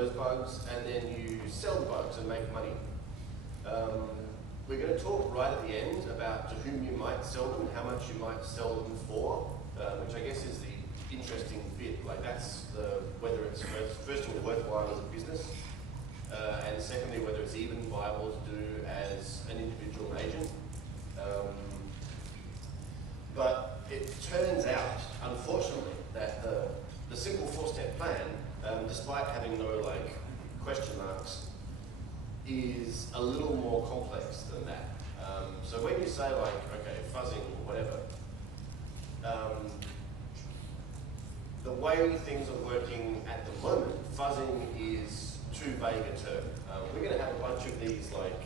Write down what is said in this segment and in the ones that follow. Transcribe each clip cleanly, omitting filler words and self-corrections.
those bugs, and then you sell the bugs and make money. We're going to talk right at the end about to whom you might sell them, how much you might sell them for, which I guess is the interesting bit. Like that's whether it's first of all worthwhile as a business, and secondly whether it's even viable to do as an individual agent. But it turns out, unfortunately, that the simple four-step plan, despite having no like question marks, is a little more complex than that. So when you say like, okay, fuzzing or whatever, the way things are working at the moment, fuzzing is too vague a term. We're going to have a bunch of these like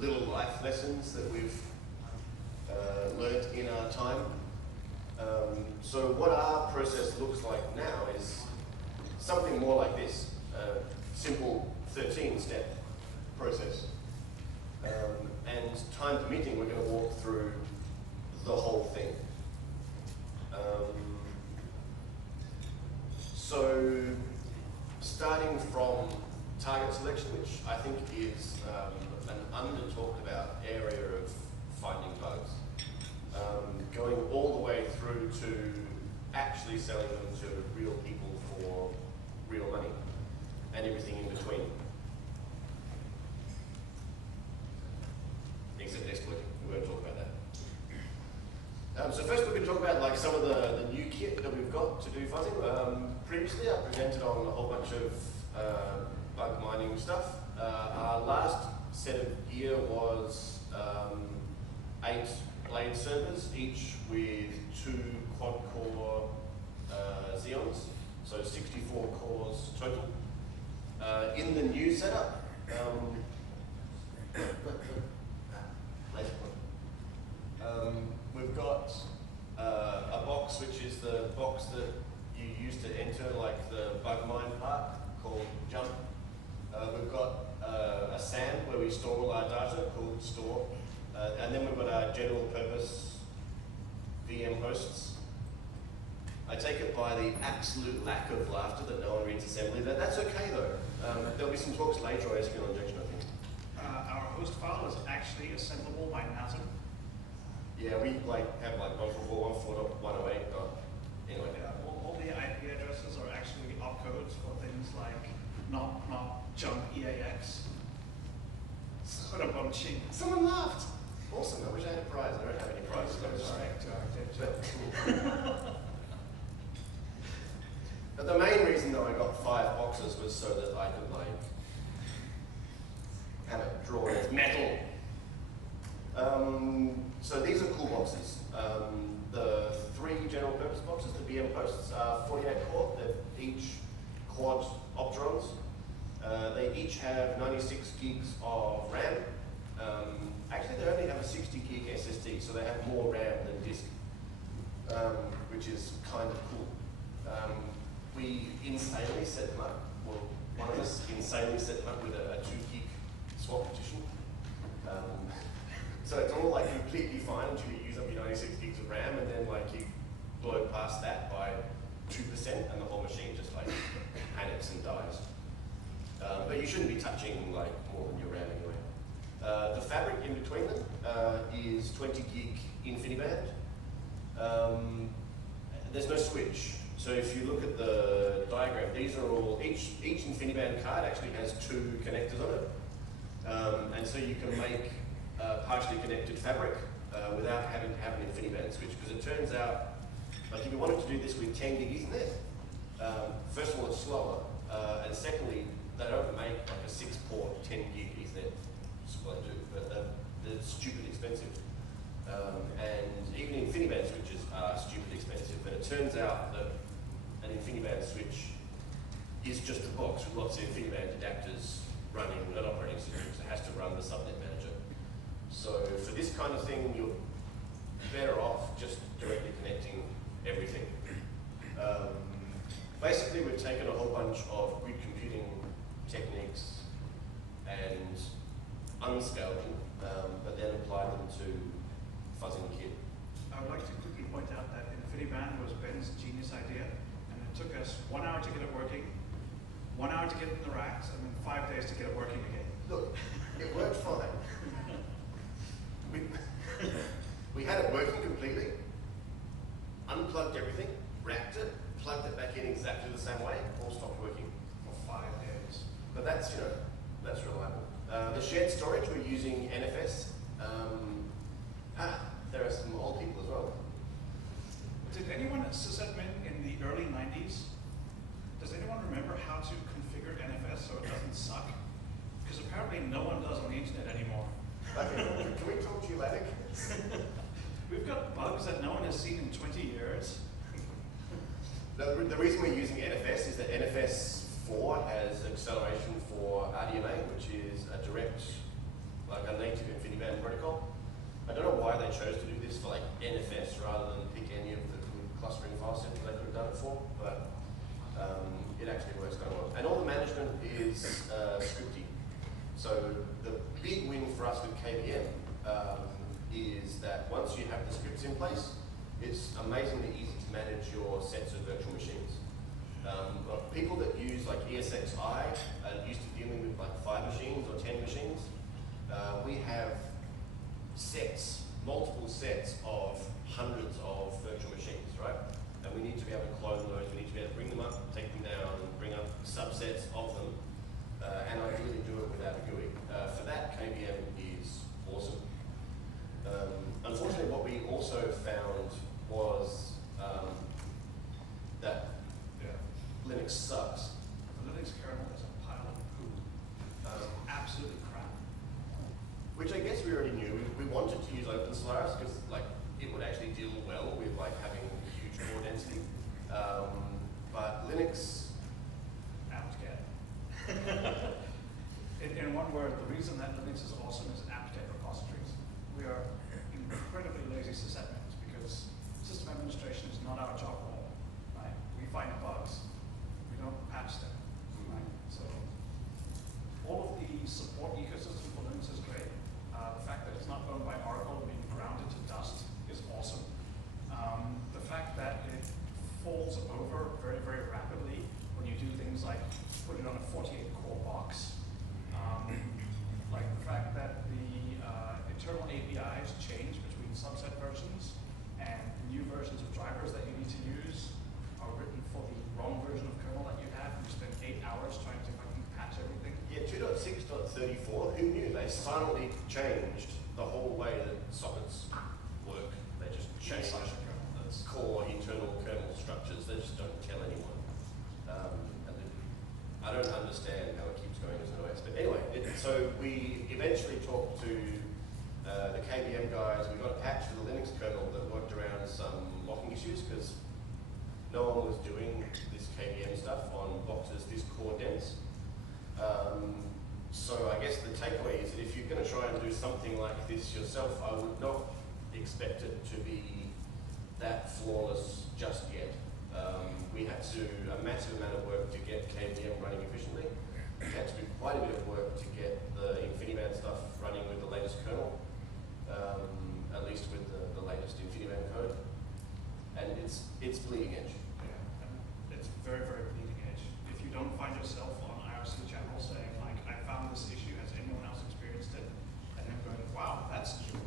little life lessons that we've learned in our time. So what our process looks like now is something more like this, simple 13-step process. And time permitting, we're going to walk through the whole thing. So starting from target selection, which I think is an under-talked about area of finding bugs, going all the way through to actually selling them to real people for real money, and everything in between. Except exploiting. We're going to talk about that. So first we're going to talk about like some of the new kit that we've got to do fuzzing. Previously I presented on a whole bunch of bug mining stuff. Our last set of gear was 8 blade servers, each with 2 quad-core Xeons, so 64 cores total. In the new setup, we've got a box which is the box that you use to enter like the bug mine part called Jump. We've got a SAN where we store all our data called Store. And then we've got our general purpose VM hosts. I take it by the absolute lack of laughter that no one reads assembly. That's okay though. There'll be some talks later on SQL injection, I think. Our host file is actually assemblable by NASA. Yeah, we have 144.1.108. Anyway. Yeah, all the IP addresses are actually opcodes for things like not jump EAX. Sort of bullshit. Someone laughed. Awesome. I wish I had a prize. I don't have any prizes. But the main reason that I got 5 boxes was so that I could have it drawn as metal. So these are cool boxes. The 3 general purpose boxes, the VM hosts, are 48 core. They're each quad Optrons. They each have 96 gigs of RAM. Actually, they only have a 60 gig SSD, so they have more RAM than disk, which is kind of cool. We insanely set them up. Well, one of us insanely set them up with a 2 gig swap partition. So it's all like completely fine until you use up your 96 gigs of RAM, and then like you blow past that by 2%, and the whole machine just like panics and dies. But you shouldn't be touching like more than your RAM anyway. The fabric in between them is 20 gig InfiniBand. There's no switch. So if you look at the diagram, these are all, each InfiniBand card actually has 2 connectors on it. And so you can make partially connected fabric without having to have an InfiniBand switch. Because it turns out, like if you wanted to do this with 10 gig Ethernet, first of all it's slower, and secondly, they don't make like a 6-port 10 gig Ethernet. Well, they do, but they're stupid expensive. And even InfiniBand switches are stupid expensive. But it turns out that an InfiniBand switch is just a box with lots of InfiniBand adapters running an operating system. So it has to run the subnet manager. So for this kind of thing, you're better off just directly connecting everything. Basically, we've taken a whole bunch of grid computing techniques and unscaled them, but then applied them to fuzzing kit. I would like to quickly point out that InfiniBand was Ben's genius idea, and it took us 1 hour to get it working, 1 hour to get it in the racks, and then 5 days to get it working again. Look, it worked fine. We had it working completely, unplugged everything, racked it, plugged it back in exactly the same way, all stopped working. For 5 days. But that's, that's reliable. The shared storage, we're using NFS. There are some old people as well. Did anyone at sysadmin in the early 90s, does anyone remember how to configure NFS so it doesn't suck? Because apparently no one does on the internet anymore. Okay, can we talk to you later? We've got bugs that no one has seen in 20 years. The reason we're using NFS is that NFS 4 has acceleration for RDMA, which is a direct, like a native InfiniBand protocol. I don't know why they chose to do this for like NFS rather than pick any of the good clustering file sets they could have done it for, but it actually works quite well. And all the management is scripty. So the big win for us with KVM is that once you have the scripts in place, it's amazingly easy to manage your sets of virtual machines. People that use like ESXi are used to dealing with like 5 machines or 10 machines. We have sets, multiple sets of hundreds of virtual machines, right? And we need to be able to clone those, we need to be able to bring them up, take them down, bring up subsets of them, and ideally do it without a GUI. For that, KVM is awesome. Unfortunately, what we also found was that Linux sucks. The Linux kernel is a pile of poo. Absolutely crap. Which I guess we already knew. We wanted to use OpenSolaris because like it would actually deal well with like having huge core density. But Linux, apt-get. in one word, the reason that Linux is awesome is apt-get repositories. We are incredibly lazy sysadmins because system administration is not our job role. Right? We find bugs. We don't patch them. Right? So all of the support ecosystem for Linux is great. The fact that it's not owned by Oracle and being grounded to dust is awesome. The fact that it falls over very, very rapidly when you do things like put it on a 48-core box. Like the fact that the internal APIs change between subset versions and new versions of drivers that you need to use are written for the wrong version of kernel that you have, and you spend 8 hours trying to fucking patch everything. yeah, 2.6.34, who knew? They silently changed the whole way that sockets work. They just changed core internal kernel structures. They just don't tell anyone. I don't understand how it keeps going as an OS. But anyway, so we eventually talked to the KVM guys. We got a patch for the Linux kernel that worked around some locking issues because no one was doing this KVM stuff on boxes this core dense. So I guess the takeaway is that if you're going to try and do something like this yourself, I would not expect it to be that flawless just yet. We had to do a massive amount of work to get KVM running efficiently. We had to do quite a bit of work to get the InfiniBand stuff running with the latest kernel, at least with the latest InfiniBand code. And it's bleeding edge. Yeah, and it's very, very bleeding edge. If you don't find yourself on IRC channel saying like, I found this issue, has anyone else experienced it? And then going, wow, that's true.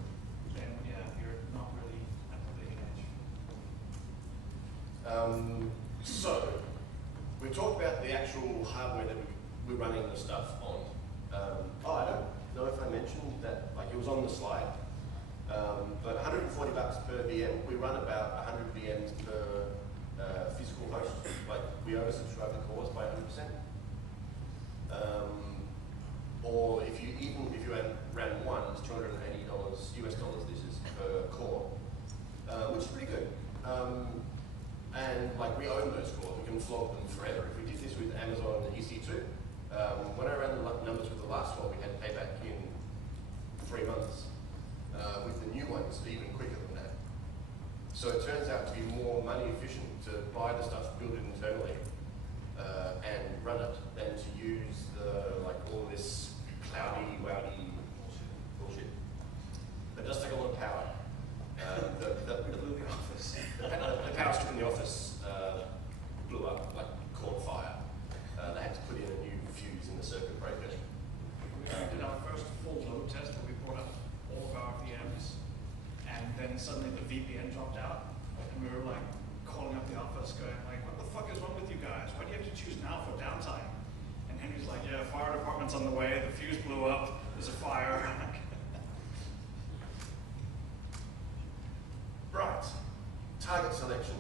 Then yeah, you're not really at the bleeding edge. So, we talked about the actual hardware that we're running the stuff on. I don't know if I mentioned that, like it was on the slide, but $140 per VM. We run about 100 VMs per physical host. Like we oversubscribe the cores by 100%. Or if you ran one, it's $280 US dollars. This is per core, which is pretty good. And like we own those cores, we can flog them forever. If we did this with Amazon EC2, when I ran the numbers with the last one, we had payback in 3 months. With the new ones, even quicker than that. So it turns out to be more money efficient to buy the stuff, build it internally, and run someone's on the way, the fuse blew up, there's a fire. Right, target selection.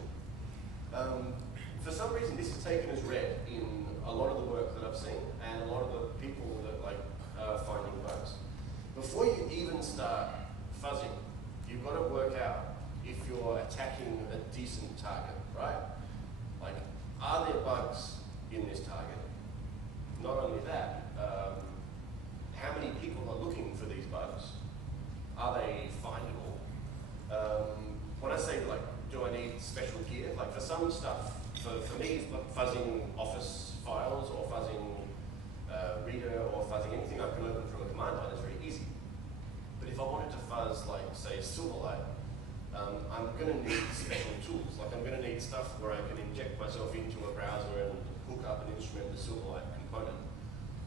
For some reason, this is taken as read in a lot of the work that I've seen and a lot of the people that are finding bugs. Before you even start fuzzing, you've got to work out if you're attacking a decent target, right? Like, are there bugs in this target? Not only that, how many people are looking for these bugs? Are they findable? When I say, like, do I need special gear? Like, for some stuff, for me, like fuzzing office files or fuzzing reader or fuzzing anything I can open from a command line is very easy. But if I wanted to fuzz, like, say, Silverlight, I'm going to need special tools. Like, I'm going to need stuff where I can inject myself into a browser and hook up and instrument the Silverlight component.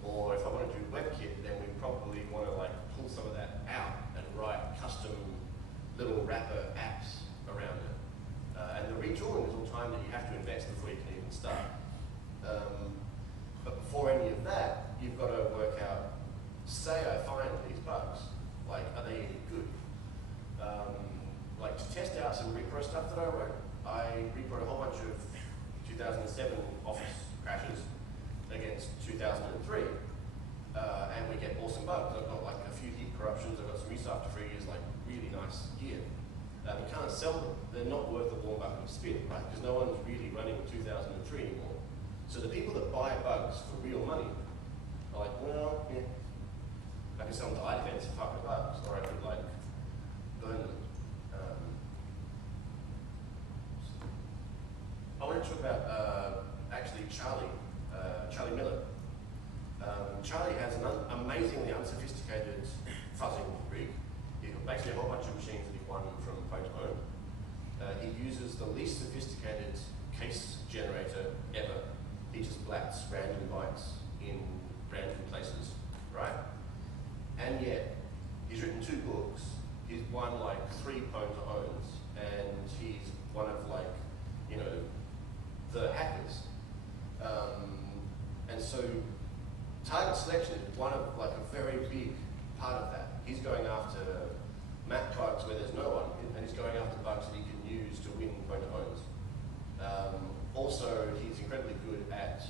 Or if I want to do WebKit, then we probably want to, like, pull some of that out and write custom little wrapper apps around it. And the retooling is all time that you have to invest before you can even start. But before any of that, you've got to work out, say I find these bugs, like, are they any good? Like, to test out some repro stuff that I wrote, I reproed a whole bunch of 2007 Office crashes against 2003, and we get awesome bugs. I've got, like, a few heap corruptions, I've got some use after 3 years, like, really nice gear. We can't sell them. They're not worth a warm bucket of spit, right? Because no one's really running 2003 anymore. So the people that buy bugs for real money are like, well, yeah, I can sell them to iDefense for $500, or I could, like, burn them. I want to talk about actually Charlie Miller. Charlie has an amazingly unsophisticated fuzzing rig. He's got basically a whole bunch of machines that he won from Point Own. He uses the least sophisticated case generator ever. He just blats random bytes in random places, right? And yet, he's written 2 books. He's won like 3 Point Owns, and he's one of, like, you know, the hackers. And so target selection is one of, like, a very big part of that. He's going after map bugs where there's no one, and he's going after bugs that he can use to win Point Owns. Also, he's incredibly good at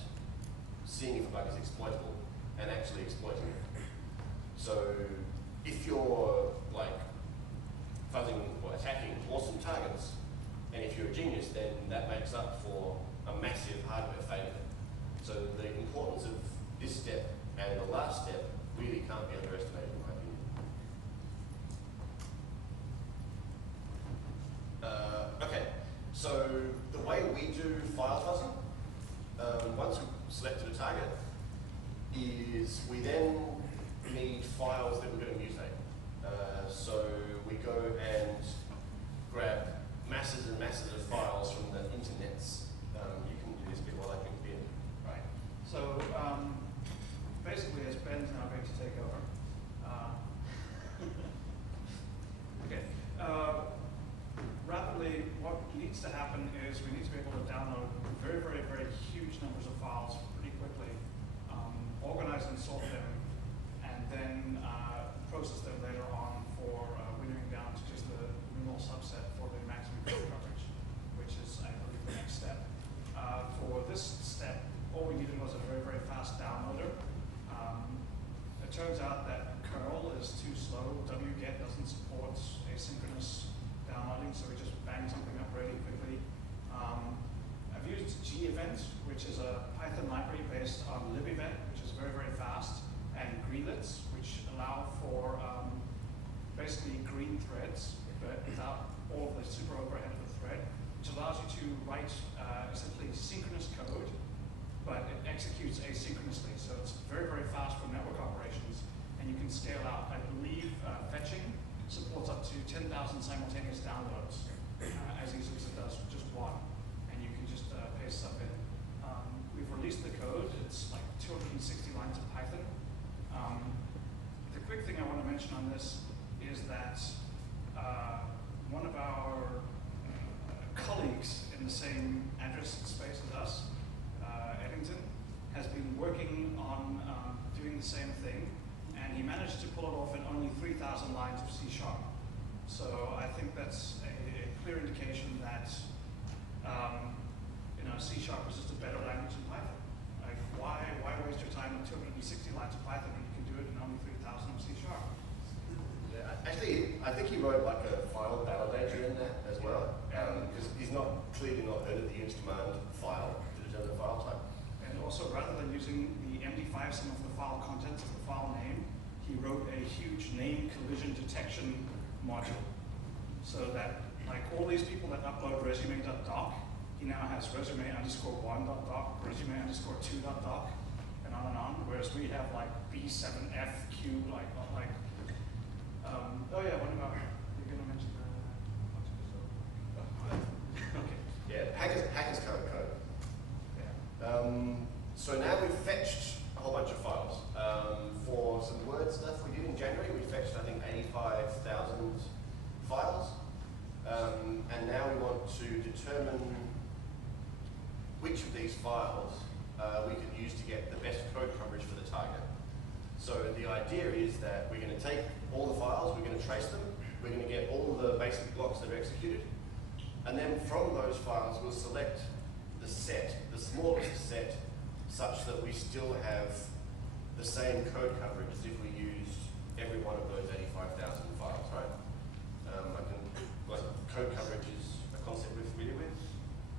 seeing if a bug is exploitable and actually exploiting it. So if you're, like, fuzzing or attacking awesome targets, and if you're a genius, then that makes up for a massive hardware failure. So the importance of this step and the last step really can't be underestimated, in my opinion. Okay, so the way we do file fuzzing, once we've selected a target, is we then need files that we're going to mutate. So we go and grab masses and masses of files from the internets. You can do this bit while I drink beer. Right. So basically, as Ben's now going to take over. Okay. Rapidly, what needs to happen is we need to be able to download very, very, very huge numbers of files pretty quickly, organize and sort them, and then process them later on for winnowing down to just the minimal subset for the maximum data coverage, which is, I believe, the next step. For this step, all we needed was a very, very fast downloader. It turns out that curl is too slow. wget doesn't support asynchronous downloading, so we just bang something up really quickly. I've used gevent, which is a Python library based on libevent, which is very, very fast, and greelets, which allow for basically green threads, but without all of the super overhead of the thread, which allows you to write essentially synchronous code, but it executes asynchronously. So it's very, very fast for network operations, and you can scale out. I believe fetching supports up to 10,000 simultaneous downloads, as easily as it does just one, and you can just paste stuff in. We've released the code. It's like 260 lines of Python. The quick thing I want to mention on this is that one of our colleagues in the same address space as us, Eddington, has been working on doing the same thing, and he managed to pull it off in only 3,000 lines of C#. So I think that's a clear indication that C# is just a better language than Python. Like, why waste your time on 260 lines of Python when you can do it in only 3,000 of C#? Yeah, actually, I think he wrote like a file validator in that as well, because he's clearly not heard of the use command file to determine the file type. And also, rather than using the MD5 sum of the file contents of the file name, he wrote a huge name collision detection module. So that, like, all these people that upload resume.doc, he now has resume_1.doc, resume_2.doc, and on, whereas we have like B7FQ, oh yeah, what about, you're going to mention the, okay. Yeah, hackers can't code. Yeah. So now we've fetched a whole bunch of files. For some Word stuff we did in January, we fetched, I think, 85,000 files. And now we want to determine which of these files we could use to get the best code coverage for the target. So the idea is that we're going to take all the files, we're going to trace them, we're going to get all the basic blocks that are executed, and then from those files we'll select the set, the smallest set, such that we still have the same code coverage as if we used every one of those 85,000 files, right? Code coverage is a concept we're familiar with.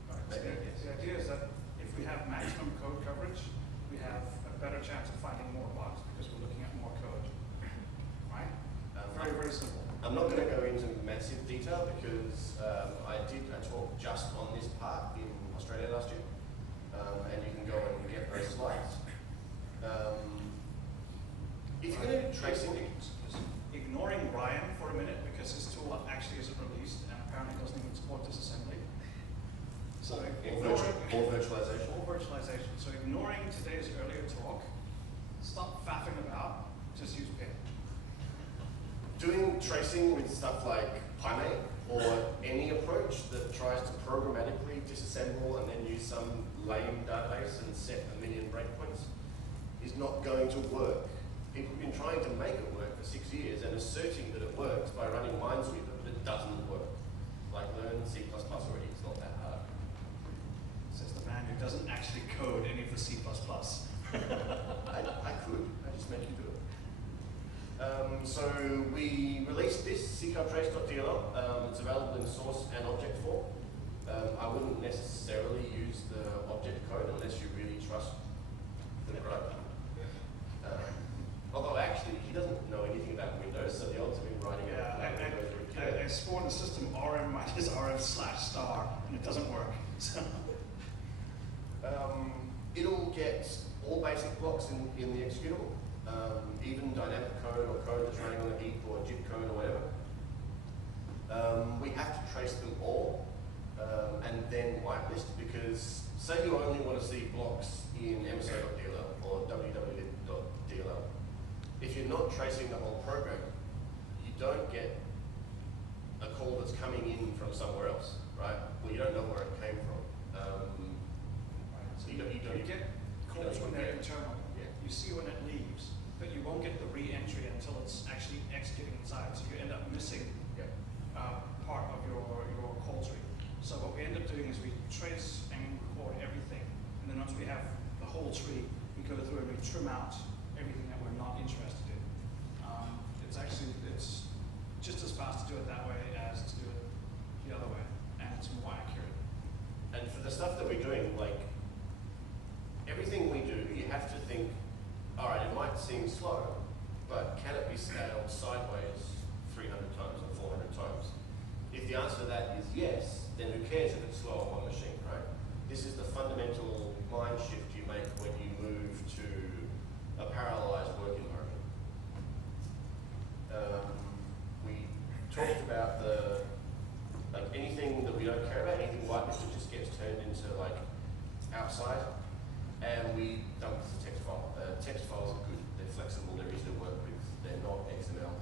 Right. The idea is that if we have maximum code coverage, we have a better chance of finding more bugs because we're looking at more code, right? Very simple. I'm not going to go into massive detail because I did a talk just on this part in Australia last year, and you can go and get those slides. If you're going to do tracing, ignoring Ryan for a minute because his tool actually isn't released and apparently doesn't even support disassembly. So or virtualization. Or virtualization. So ignoring today's earlier talk, stop faffing about, just use pip. Doing tracing with stuff like PyMate or any approach that tries to programmatically disassemble and then use some lame database and set a million breakpoints is not going to work. People have been trying to make it work for 6 years and asserting that it works by running Minesweeper, but it doesn't work. Like, learn C++ already, it's not that hard. Says the man who doesn't actually code any of the C++. I could, I just make you do it. So we released this, cctrace.dll. It's available in source and object form. I wouldn't necessarily use the object code unless you really trust the product. Although actually, he doesn't know anything about Windows, so the odds of him writing it I spawned the system rm minus rm/star, and it doesn't work. So. It'll get all basic blocks in the executable, even dynamic code or code that's running on a heap or JIT code or whatever. We have to trace them all and then whitelist, because say you only want to see blocks in mso.dll or www.dll. If you're not tracing the whole program, you don't get a call that's coming in from somewhere else, right? Well, you don't know where it came from. So you get calls when they're internal. Yeah. You see when it leaves, but you won't get the re-entry until it's actually executing inside. So you end up missing part of your call tree. So what we end up doing is we trace and record everything, and then once we have the whole tree, we go through and we trim out everything that we're not interested in. It's just as fast to do it that way as to do it the other way, and it's more accurate. And for the stuff that we're doing, like everything we do, you have to think, all right, it might seem slow, but can it be scaled sideways 300 times or 400 times? If the answer to that is yes, then who cares if it's slow on one machine, right? This is the fundamental mind shift you make when you move to a parallelized work environment. We talked about anything that we don't care about, anything whitelisted just gets turned into outside, and we dump the text file. Text files are good, they're flexible, they're easy to work with, they're not XML.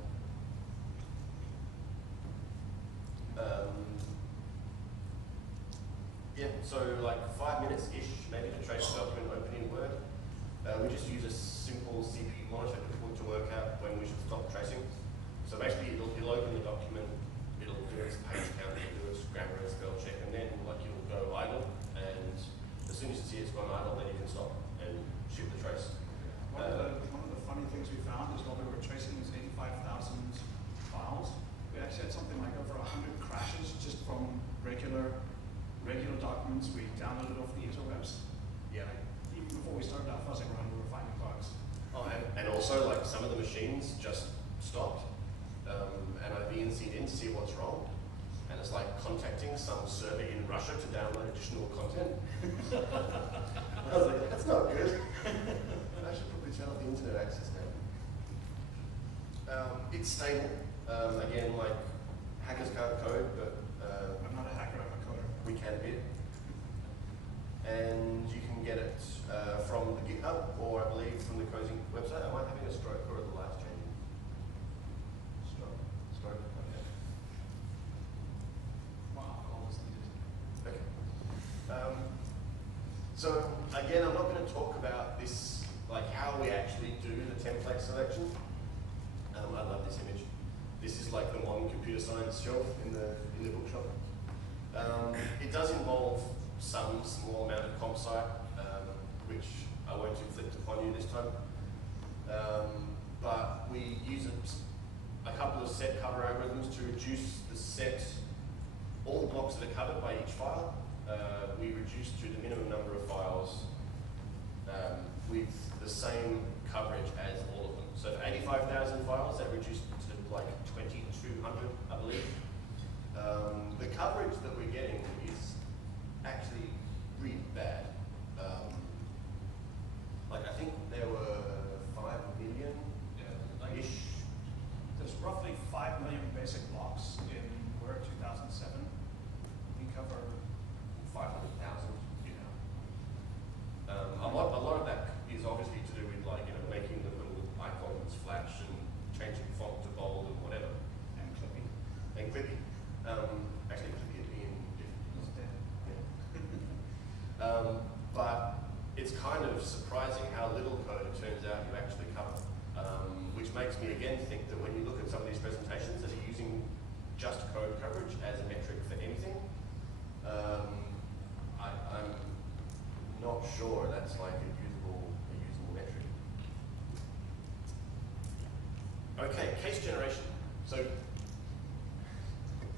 So 5 minutes-ish, maybe to trace a document opening Word. We just use a simple called CPU monitor to work out when we should stop tracing. So basically, it'll open the document, it'll do its page count, it'll do its grammar and spell check, and then like it'll go idle, and as soon as you see it's gone idle, then you can stop and ship the trace. One of the funny things we found is while we were tracing these 85,000 files, we actually had something like over 100 crashes just from regular documents we downloaded off the interwebs. Yeah. Even before we started our fuzzing run, we were finding bugs. Oh, and also like some of the machines just stopped, and I VNC'd in to see what's wrong, and it's like contacting some server in Russia to download additional content. I was like, that's not good. I should probably turn off the internet access now. It's stable. Again, like hackers can't code, but I'm not a hacker, I'm a coder. we can bit. And you can get it from the GitHub, or I believe from the coding website. Am I having a stroke or are the lights changing? Stroke, okay. Wow, all is needed. Okay. So again, I'm not going to talk about this, like how we actually do the template selection. I love this image. This is like the modern computer science shelf in the bookshop. It does involve some small amount of comp sci, which I won't inflict upon you this time. But we use a couple of set cover algorithms to reduce the set, all the blocks that are covered by each file. We reduce to the minimum number of files with the same coverage as all of them. So for 85,000 files, that reduced to like 2,200, I believe. The coverage that we're getting is actually really bad. Like I think there were 5 million ish. There's roughly 5 million basic blocks in Word 2007. We cover 500,000. Yeah. A lot of that is obviously to do with like making the little icons flash and changing font to bold and whatever. And Clippy. And Clippy. Actually, Clippy would be in He's dead. but it's kind of surprising how little code it turns out you actually cover. Which makes me again think that when you look at some of these presentations that are using just code coverage as a metric for anything, I'm not sure that's like a usable metric. Okay, case generation. So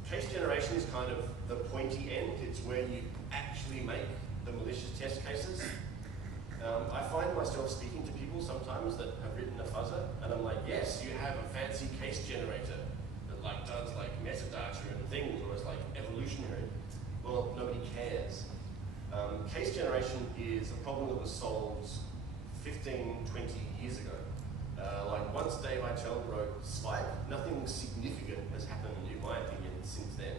case generation is kind of the pointy end. It's where you actually make the malicious test cases. I find myself speaking to people sometimes that have written a fuzzer, and I'm like, yes, you have a fancy case generator that like does like metadata and things, or is like evolutionary. Well, nobody cares. Case generation is a problem that was solved 15, 20 years ago. Like once Dave Eichel wrote Spike, nothing significant has happened, in my opinion, since then.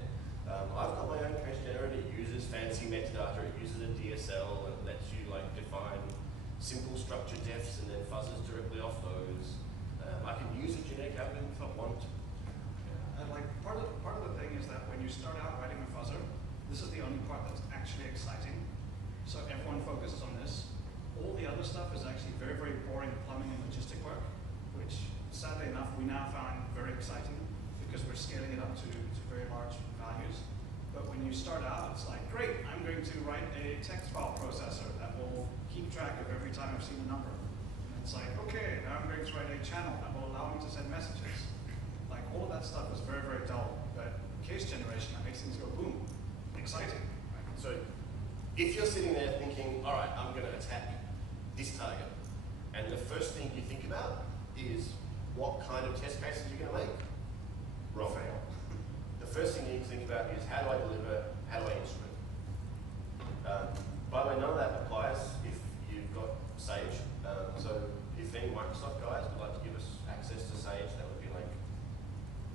I've got my own case generator. It uses fancy metadata. It uses a DSL and lets you like define simple structure defs and then fuzzes directly off those. I can use a genetic algorithm if I want. Yeah. And like part of the thing is that when you start out writing a fuzzer, this is the only part that's actually exciting. So everyone focuses on this. All the other stuff is actually very, very boring plumbing and logistic work, which sadly enough we now find very exciting because we're scaling it up to very large values. But when you start out, it's like, great, I'm going to write a text file processor that will keep track of every time I've seen a number. And it's like, okay, now I'm going to write a channel that will allow me to send messages. Like all of that stuff is very, very dull. But case generation, that makes things go boom, exciting. Right? So if you're sitting there thinking, all right, I'm going to attack this target, and the first thing you think about is what kind of test cases you're going to make, wrong. Fail. The first thing you need to think about is how do I deliver, how do I instrument? By the way, none of that applies if you've got Sage. So if any Microsoft guys would like to give us access to Sage, that would be like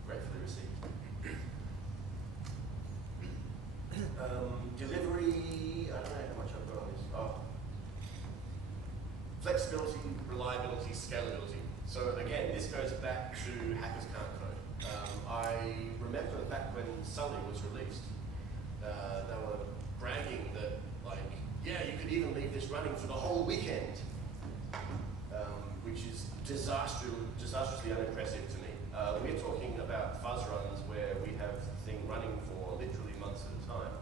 gratefully received. Delivery, I don't know how much I've got on this. Oh. Flexibility, reliability, scalability. So again, this goes back to Hackers Can't Code. I remember back when Sully was released, they were bragging that, like, yeah, you could even leave this running for the whole weekend, which is disastrously unimpressive to me. We're talking about fuzz runs where we have the thing running for literally months at a time.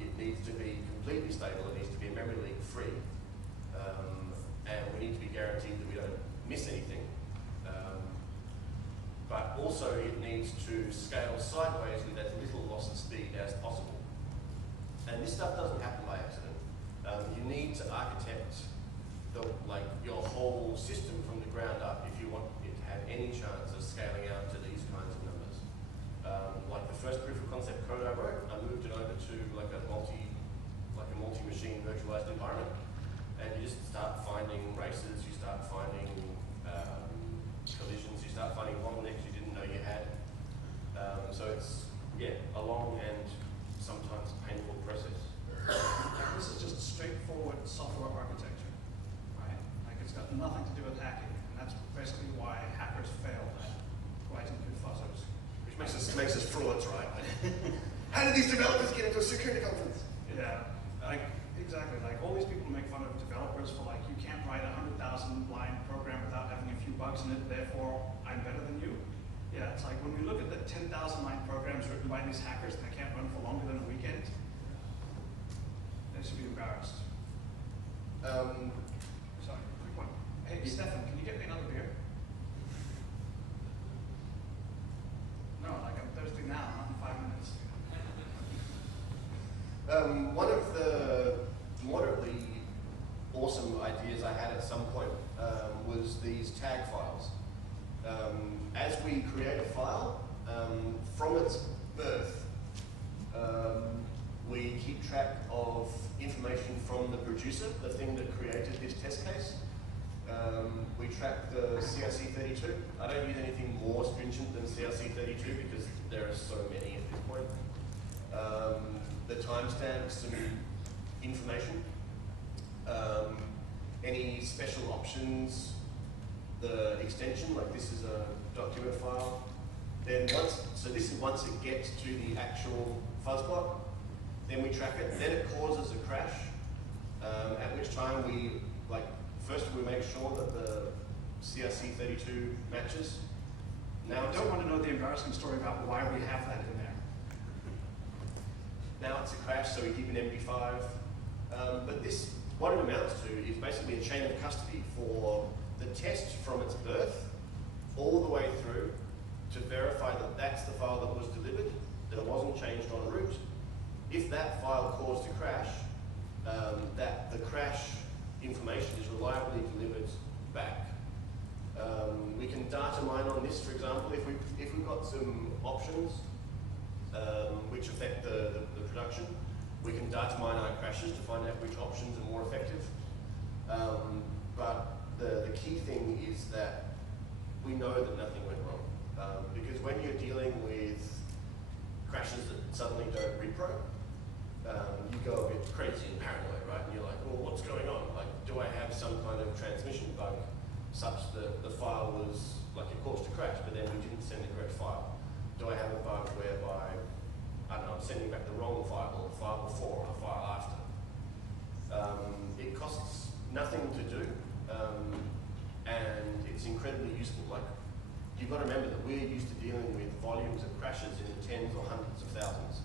It needs to be completely stable, it needs to be memory leak free, and we need to be guaranteed that we don't miss anything. But also it needs to scale sideways with as little loss of speed as possible. And this stuff doesn't happen by accident. You need to architect your whole system from the ground up if you want it to have any chance of scaling out to these kinds of numbers. Like the first proof of concept code I wrote, I moved it over to like a multi-machine virtualized environment, and you just start finding races, you start finding collisions, you start finding bottlenecks you didn't know you had. So it's, a long and sometimes painful process. This is just straightforward software architecture, right? Like it's got nothing to do with hacking, and that's basically why hackers fail at writing good fuzzers. Which makes us frauds, right? How did these developers get into a security conference? Yeah, exactly. Like all these people make fun of developers for like, you can't write a 100,000 line program without having a few bugs in it, therefore I'm better than you. Yeah, it's like when we look at the 10,000 line programs written by these hackers and they can't run for longer than a weekend, they should be embarrassed. Sorry, quick one. Hey, Stefan, can you get me another beer? No, like I'm thirsty now, not in 5 minutes. One of the moderately awesome ideas I had at some point was these tag files. As we create a file, from its birth, we keep track of information from the producer, the thing that created this test case. We track the CRC32. I don't use anything more stringent than CRC32 because there are so many at this point. The timestamps and information, any special options, the extension, like this is a document file. Then this is once it gets to the actual fuzz block, then we track it, then it causes a crash, at which time first we make sure that the CRC32 matches. Now, I don't want to know the embarrassing story about why we have that in there. Now it's a crash, so we keep an MD5. But what it amounts to is basically a chain of custody for the test from its birth all the way through to verify that that's the file that was delivered, that it wasn't changed en route. If that file caused a crash, that the crash information is reliably delivered back. We can data mine on this, for example, if we've got some options which affect the production. We can data mine our crashes to find out which options are more effective. But the key thing is that we know that nothing went wrong. Because when you're dealing with crashes that suddenly don't repro, you go a bit crazy and paranoid, right? And you're like, well, what's going on? Like, do I have some kind of transmission bug such that the file was, like it caused a crash, but then we didn't send the correct file? Do I have a bug whereby, I don't know, I'm sending back the wrong file, or the file before, or the file after? It costs nothing to do, and it's incredibly useful. Like, you've got to remember that we're used to dealing with volumes of crashes in the tens or hundreds of thousands.